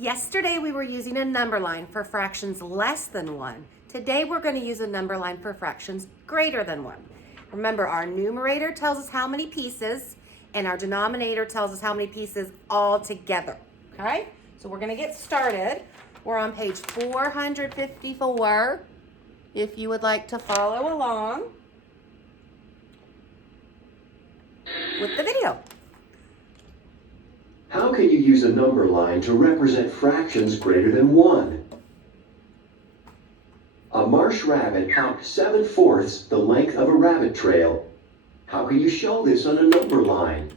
Yesterday we were using a number line for fractions less than 1. Today we're going to use a number line for fractions greater than 1. Remember, our numerator tells us how many pieces, and our denominator tells us how many pieces all together. Okay? So we're going to get started. We're on page 454, if you would like to follow along with the video. How can you use a number line to represent fractions greater than 1? A marsh rabbit hopped 7/4 the length of a rabbit trail. How can you show this on a number line?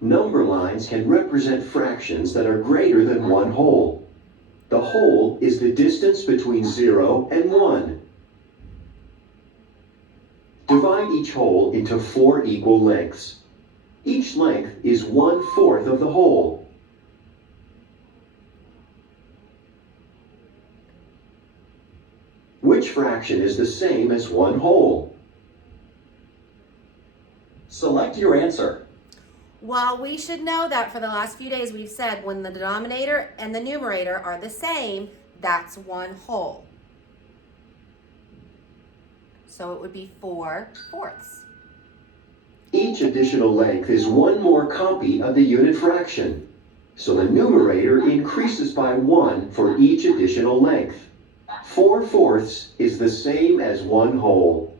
Number lines can represent fractions that are greater than 1 whole. The whole is the distance between 0 and 1. Divide each whole into 4 equal lengths. Each length is 1/4 of the whole. Which fraction is the same as 1 whole? Select your answer. Well, we should know that for the last few days we've said when the denominator and the numerator are the same, that's 1 whole. So it would be 4/4. Each additional length is 1 more copy of the unit fraction. So the numerator increases by 1 for each additional length. 4/4 is the same as 1 whole.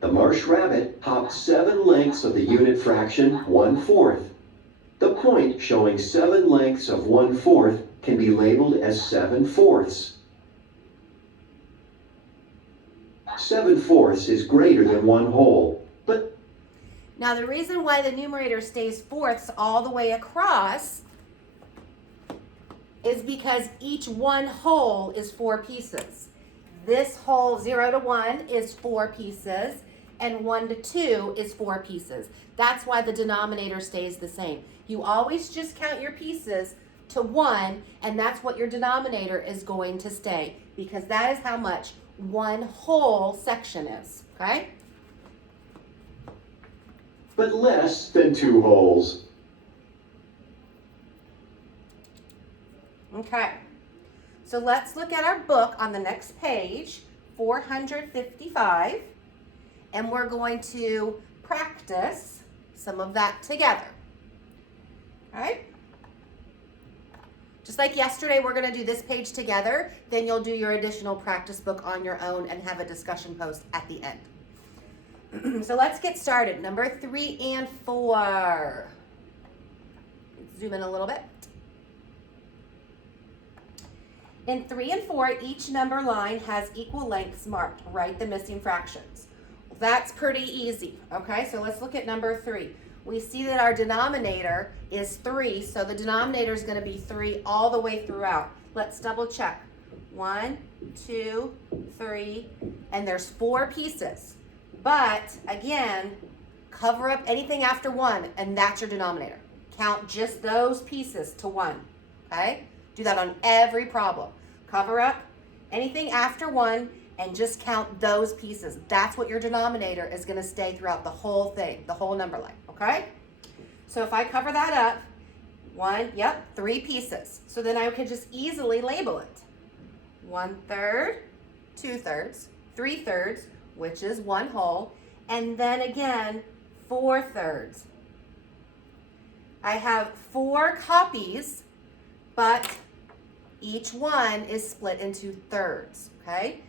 The marsh rabbit hopped 7 lengths of the unit fraction 1/4. The point showing 7 lengths of 1/4 can be labeled as 7/4. 7/4 is greater than 1 whole, but now the reason why the numerator stays fourths all the way across is because each 1 whole is 4 pieces. This whole 0 to 1 is 4 pieces, and 1 to 2 is 4 pieces. That's why the denominator stays the same. You always just count your pieces to 1, and that's what your denominator is going to stay, because that is how much 1 whole section is, okay? but less than 2 wholes. Okay, so let's look at our book on the next page, 455, and we're going to practice some of that together. All right? Just like yesterday, we're going to do this page together, then you'll do your additional practice book on your own and have a discussion post at the end. So let's get started. Number 3 and 4. Zoom in a little bit. In 3 and 4, each number line has equal lengths marked. Write the missing fractions. That's pretty easy, okay? So let's look at number 3. We see that our denominator is 3, so the denominator is going to be 3 all the way throughout. Let's double check. 1, 2, 3, and there's 4 pieces. But, again, cover up anything after 1, and that's your denominator. Count just those pieces to 1, okay? Do that on every problem. Cover up anything after 1 and just count those pieces. That's what your denominator is going to stay throughout the whole thing, the whole number line, okay? So if I cover that up, 3 pieces. So then I could just easily label it. 1/3, 2/3, 3/3, which is 1 whole, and then again, 4/3. I have 4 copies, but each one is split into thirds, okay?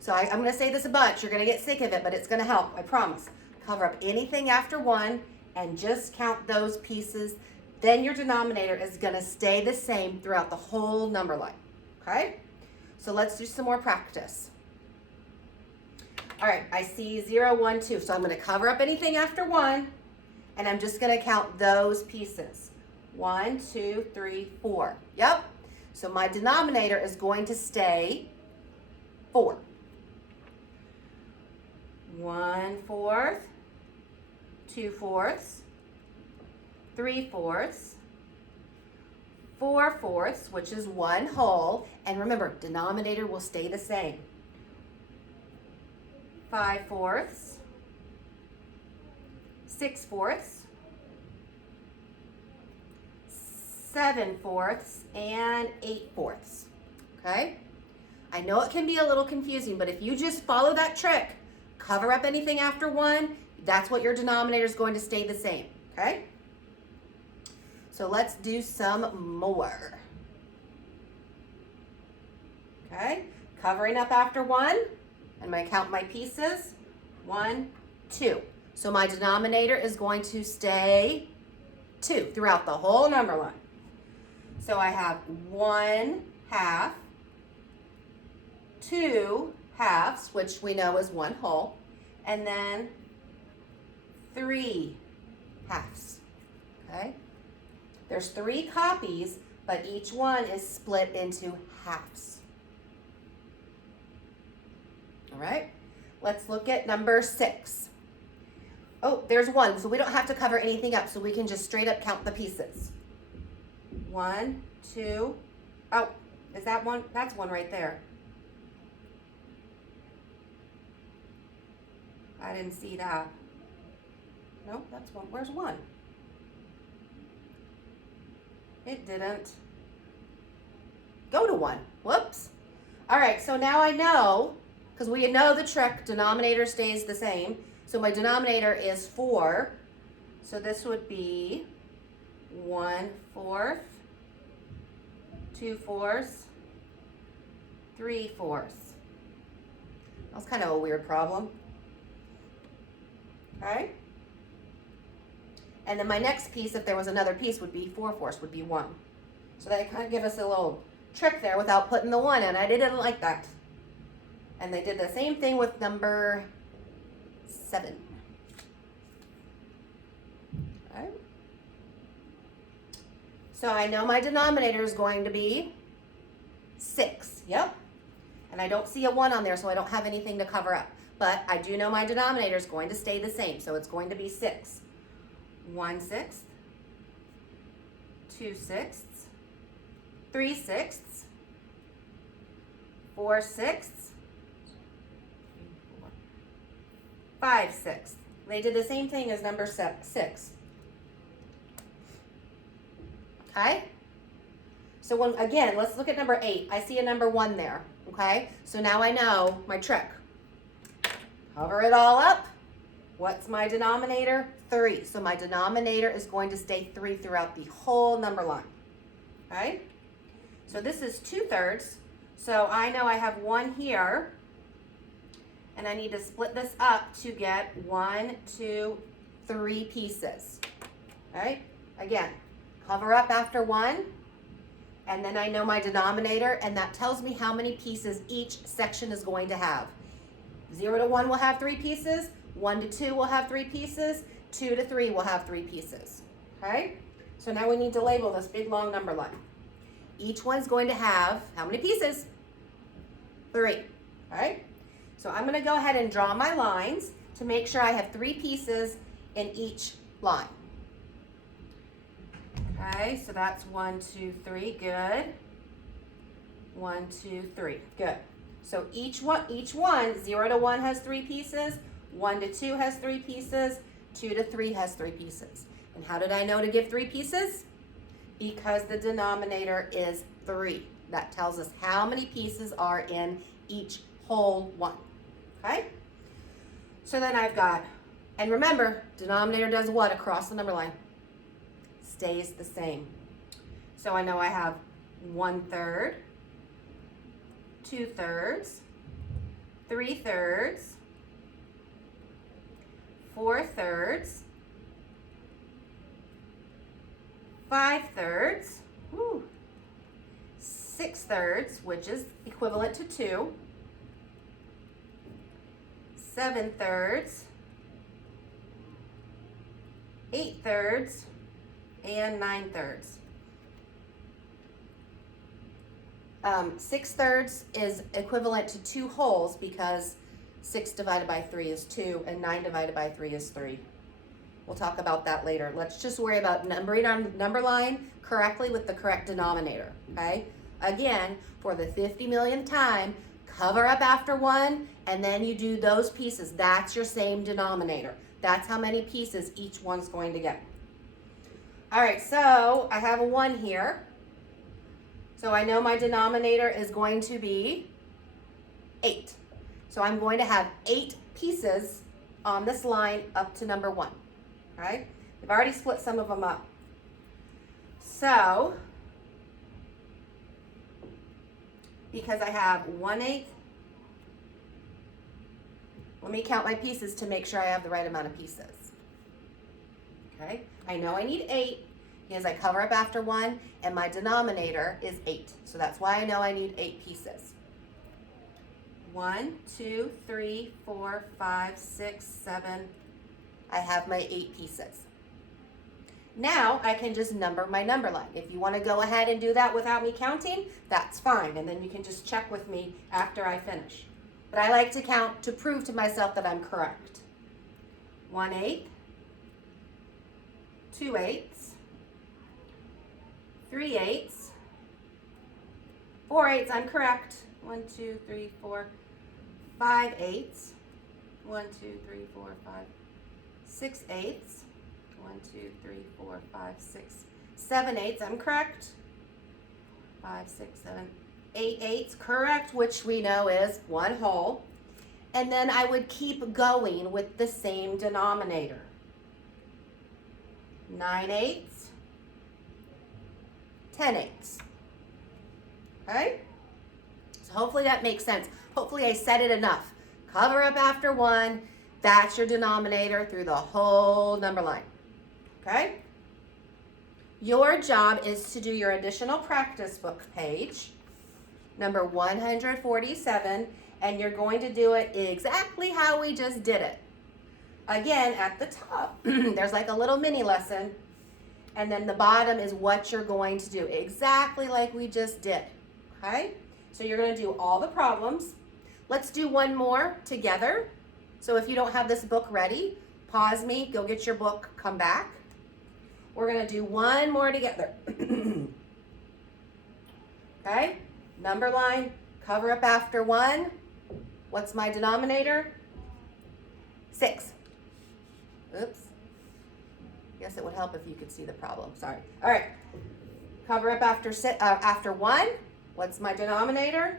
So I'm going to say this a bunch. You're going to get sick of it, but it's going to help, I promise. Cover up anything after 1 and just count those pieces. Then your denominator is going to stay the same throughout the whole number line, okay? So let's do some more practice. All right, I see 0, 1, 2. So I'm going to cover up anything after 1, and I'm just going to count those pieces. 1, 2, 3, 4. Yep. So my denominator is going to stay 4. 1/4, 2/4, 3/4, 4/4, which is 1 whole. And remember, denominator will stay the same. 5/4, 6/4, 7/4, and 8/4. Okay? I know it can be a little confusing, but if you just follow that trick, cover up anything after 1, that's what your denominator is going to stay the same. Okay? So let's do some more. Okay? Covering up after 1, and I count my pieces. 1, 2. So my denominator is going to stay 2 throughout the whole number line. So I have 1/2, 2 halves, which we know is 1 whole, and then 3 halves. Okay? There's 3 copies, but each one is split into halves. All right? Let's look at number 6. Oh, there's 1, so we don't have to cover anything up, so we can just straight up count the pieces. 1, 2, oh, is that 1? That's 1 right there. I didn't see that. No, that's 1. Where's 1? It didn't go to 1. Whoops. All right, so now I know, because we know the trick, denominator stays the same. So my denominator is 4. So this would be 1/4, 2/4, 3/4. That was kind of a weird problem. Okay? And then my next piece, if there was another piece, would be 4/4, would be 1. So they kind of give us a little trick there without putting the 1 in. I didn't like that. And they did the same thing with number 7. Okay. So I know my denominator is going to be 6. Yep. And I don't see a 1 on there, so I don't have anything to cover up. But I do know my denominator is going to stay the same, so it's going to be 6. 1/6, 2/6, 3/6, 4/6, 5/6. They did the same thing as number 6. Okay? So when, again, let's look at number 8. I see a number 1 there. Okay? So now I know my trick. Cover it all up. What's my denominator? 3. So my denominator is going to stay 3 throughout the whole number line. Okay? So this is 2/3. So I know I have 1 here. And I need to split this up to get 1, 2, 3 pieces. Okay? Again, cover up after 1. And then I know my denominator, and that tells me how many pieces each section is going to have. 0 to 1 will have 3 pieces. 1 to 2 will have 3 pieces. 2 to 3 will have 3 pieces. Okay? So now we need to label this big long number line. Each one's going to have how many pieces? 3. Alright? So I'm going to go ahead and draw my lines to make sure I have 3 pieces in each line. Okay, so that's 1, 2, 3. Good. 1, 2, 3. Good. So each one, 0 to 1 has 3 pieces. 1 to 2 has 3 pieces. 2 to 3 has 3 pieces. And how did I know to give 3 pieces? Because the denominator is 3. That tells us how many pieces are in each whole one. Okay? So then I've got, and remember, denominator does what across the number line? Stays the same. So I know I have 1/3, 2/3, 3/3, 4/3, 5/3, 6/3, which is equivalent to 2, 7/3, 8/3, and 9/3. 6/3 is equivalent to 2 wholes because 6 divided by 3 is 2 and 9 divided by 3 is 3. We'll talk about that later. Let's just worry about numbering our number line correctly with the correct denominator, okay? Again, for the 50 millionth time, cover up after 1 and then you do those pieces. That's your same denominator. That's how many pieces each one's going to get. All right, so I have a 1 here. So I know my denominator is going to be 8. So I'm going to have 8 pieces on this line up to number 1. All right? We've already split some of them up. So, because I have 1/8, let me count my pieces to make sure I have the right amount of pieces. Okay? I know I need 8 because I cover up after 1 and my denominator is 8. So that's why I know I need 8 pieces. 1, 2, 3, 4, 5, 6, 7. I have my 8 pieces. Now I can just number my number line. If you want to go ahead and do that without me counting, that's fine. And then you can just check with me after I finish. But I like to count to prove to myself that I'm correct. 1/8, 2/8, 3/8, 4/8, I'm correct. 1, 2, 3, 4, 5/8. 1, 2, 3, 4, 5, 6/8. 1, 2, 3, 4, 5, 6, 7/8. I'm correct. 5, 6, 7, 8/8. Correct, which we know is 1 whole. And then I would keep going with the same denominator. 9/8. 10/8. Okay? So hopefully that makes sense. Hopefully I said it enough. Cover up after 1. That's your denominator through the whole number line. Okay? Your job is to do your additional practice book page, number 147, and you're going to do it exactly how we just did it. Again, at the top, there's like a little mini lesson, and then the bottom is what you're going to do, exactly like we just did. Okay? So you're going to do all the problems. Let's do one more together. So if you don't have this book ready, pause me, go get your book, come back. We're going to do one more together. Okay? Number line, cover up after 1. What's my denominator? 6. Oops. Guess it would help if you could see the problem. Sorry. All right. Cover up after 1. What's my denominator?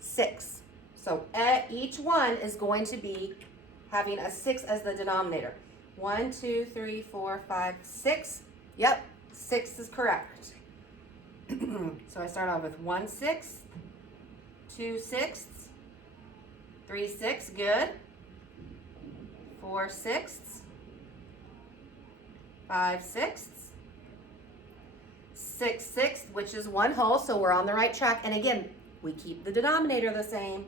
6. So each one is going to be having a 6 as the denominator. 1, 2, 3, 4, 5, 6. Yep, 6 is correct. So I start off with 1/6, 2/6, 3/6, good. 4/6, 5/6, 6/6, which is 1 whole, so we're on the right track. And again, we keep the denominator the same.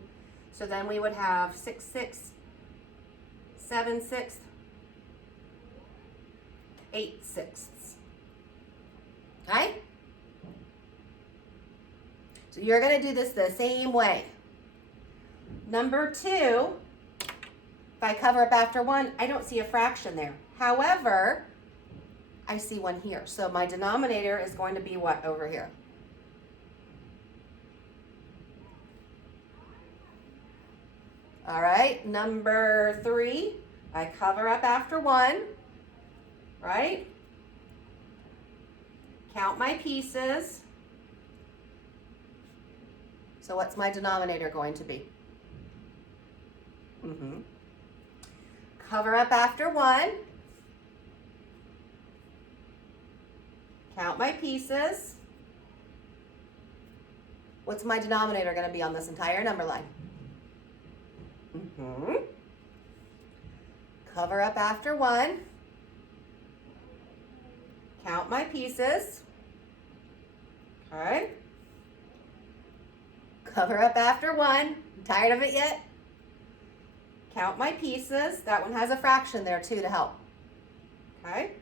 So then we would have 6/6, 7/6, 8/6. Okay? So you're going to do this the same way. Number 2, if I cover up after 1, I don't see a fraction there. However, I see one here. So my denominator is going to be what over here? All right, number 3, I cover up after 1, right? Count my pieces. So what's my denominator going to be? Cover up after 1. Count my pieces. What's my denominator going to be on this entire number line? Cover up after 1. Count my pieces. Okay. Cover up after 1. Tired of it yet? Count my pieces. That one has a fraction there too to help. Okay.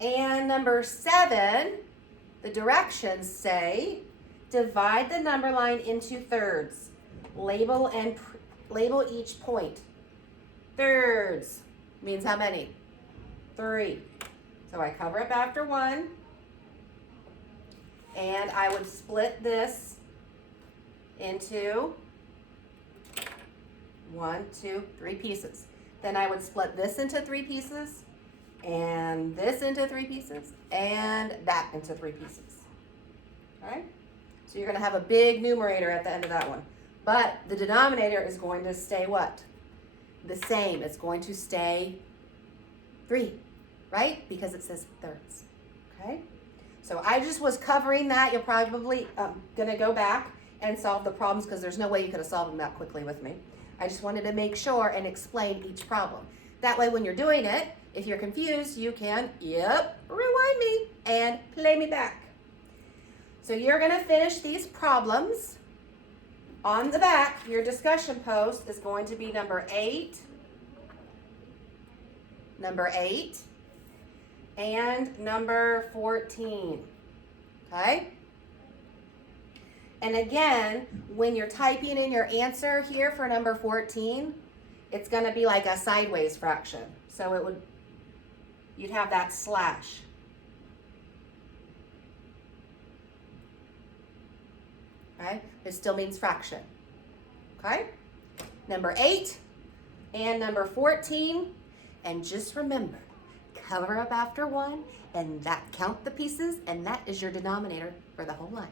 And number 7, the directions say, divide the number line into thirds. Label each point. Thirds means how many? 3. So I cover up after 1. And I would split this into 1, 2, 3 pieces. Then I would split this into 3 pieces. and this into 3 pieces, and that into 3 pieces. Okay? So you're going to have a big numerator at the end of that one. But the denominator is going to stay what? The same. It's going to stay 3, right? Because it says thirds. Okay? So I just was covering that. You're probably going to go back and solve the problems because there's no way you could have solved them that quickly with me. I just wanted to make sure and explain each problem. That way when you're doing it, if you're confused, you can, rewind me and play me back. So you're going to finish these problems. On the back, your discussion post is going to be number 8, and number 14. Okay? And again, when you're typing in your answer here for number 14, it's going to be like a sideways fraction. So you'd have that slash. Okay? It still means fraction. Okay? Number 8 and number 14. And just remember, cover up after 1 and that count the pieces, and that is your denominator for the whole line.